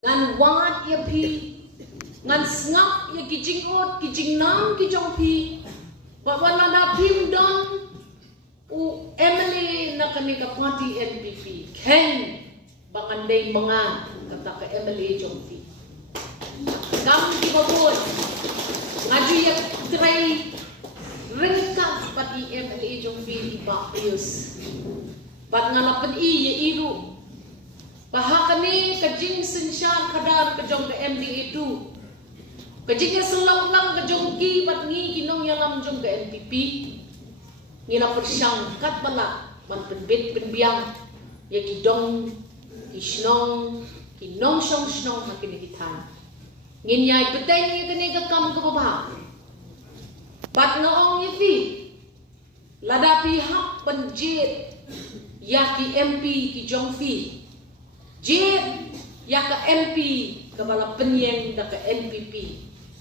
ngan wat ya pi ngan ngap ya kijing ot kijing nam kijong pi bawa nada pi don u Emily nak kami ke parti NPP ken bangan day mga kata ke Emily jong pi kam di babon ngaju ya try ringkap pati Emily jong pi ba yus bat ngalapan ya iru bahkan ni kajing sensyar kadar kejong ke MD itu kajingnya selau lang kejong ki bat ngi kinong yalam jong ke NPP ngila persyang kat bala man penbit penbiang ya kidong kisnong kinong syong syong makin hitan ngin yai peteng ya kene kam ke babah bat ngaong yifi lada pihak penjit ya ki MP ki jong fi jid ya ke MP ke bala penyeng da ke NPP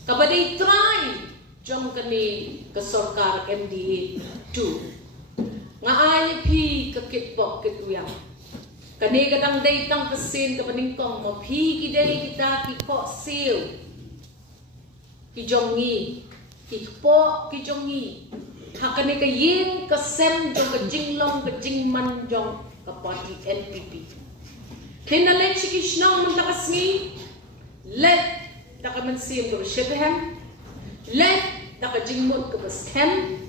ke badai try jong kini ke sorkar MDA 2 nga IP ke kitbok kituyang kani kadang day tang pesin ke peningkong mo pi ki day kita ki ko seal ki jongi ki po ki jongi hakane ke yin ke sem jong ke jinglong ke jingman jong ke parti NPP kena let chiki shnong mun takasngi let takaman sim ko shibhem let takajingmut ko baskem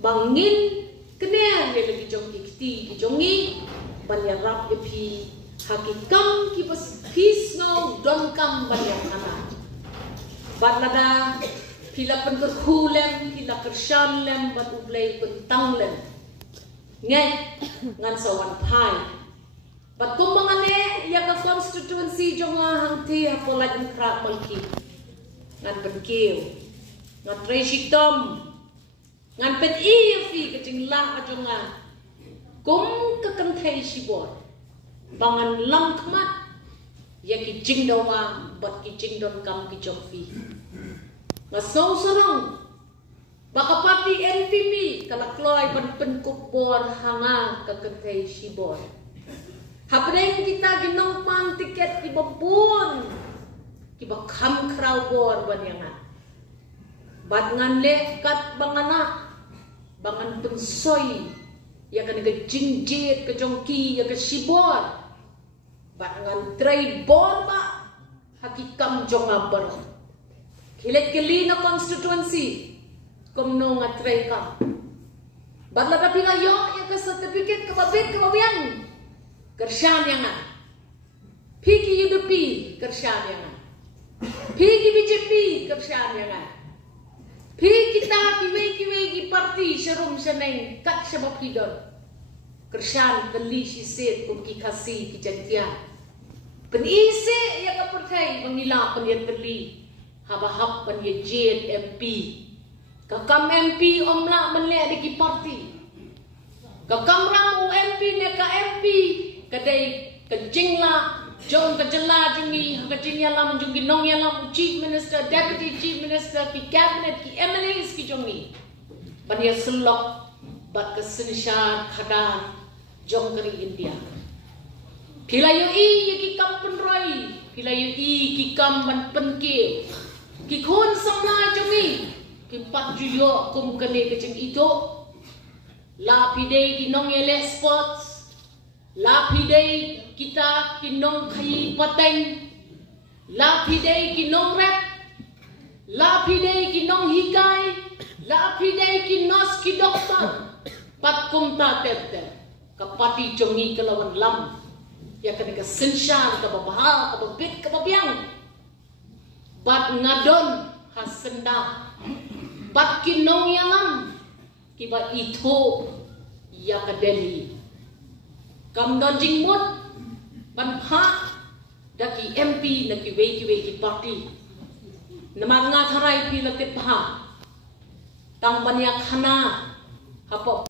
bangin kena le lagi jong kiti jongi banya rap epi hakikam ki bas peace no don kam banya ana badlada pila pen khulem pila kershalem bat ublai pentanglem ngai ngan sawan pai bat kumbangane ya ka constituency jonga hangti apolat kra malki ngan benkeu ngan tresitom ngan pet ifi keting la ajonga kum ka kanthai sibor bangan lam khmat ya ki jingdawa bat ki jingdon kam ki jongfi ngaso sarang baka parti NPP kala kloy ban penkuk bor hanga ka kanthai sibor hapreng kita ginong pan tiket ki babon ki bakham kraw bor banyangan bat ngan le kat bangana bangan pensoy ya kan ke jingjit ke jongki ya ke sibor bat ngan trade bor ba hakikam jonga bar kilet keli na constituency komno nga trade kam bat la tapi ngayo ya ke certificate ke babit ke babian kershan yang na piki UDP kershan yang na piki BJP kershan yang na piki kita kiwe ki parti serum seneng kat sebab hidon kershan keli siset kum ki kasi ki jantia penise ya ka pertai mengila penyen teli habahap penyen jet MP kakam MP omla menle di ki parti kakam ram MP ne ka MP kadai kejingla jong kejela jungi kejingya lam jungi nong ya lam chief minister deputy chief minister ki cabinet ki MLAs ki jongi bania selok bat kesensyar khada jong kari India pilayu i ki kam penroi pilayu i ki kam ban penke ki khon samna jungi ki pat juyo kum kane kejing itu la pidei ki nong ele sports lapidei kita kinong kai pateng lapidei kinong rap lapidei kinong hikai lapidei kinos ki doktor pat kumta tete kapati jongi kelawan lam ya kene ka sensyar ka babahal ka babit ka babiang bat ngadon hasenda bat kinong yalam kiba itu ya ka Delhi kam don jingmut ban pha daki MP naki wei parti nama nga tharai pi latit pha tang banya khana hapo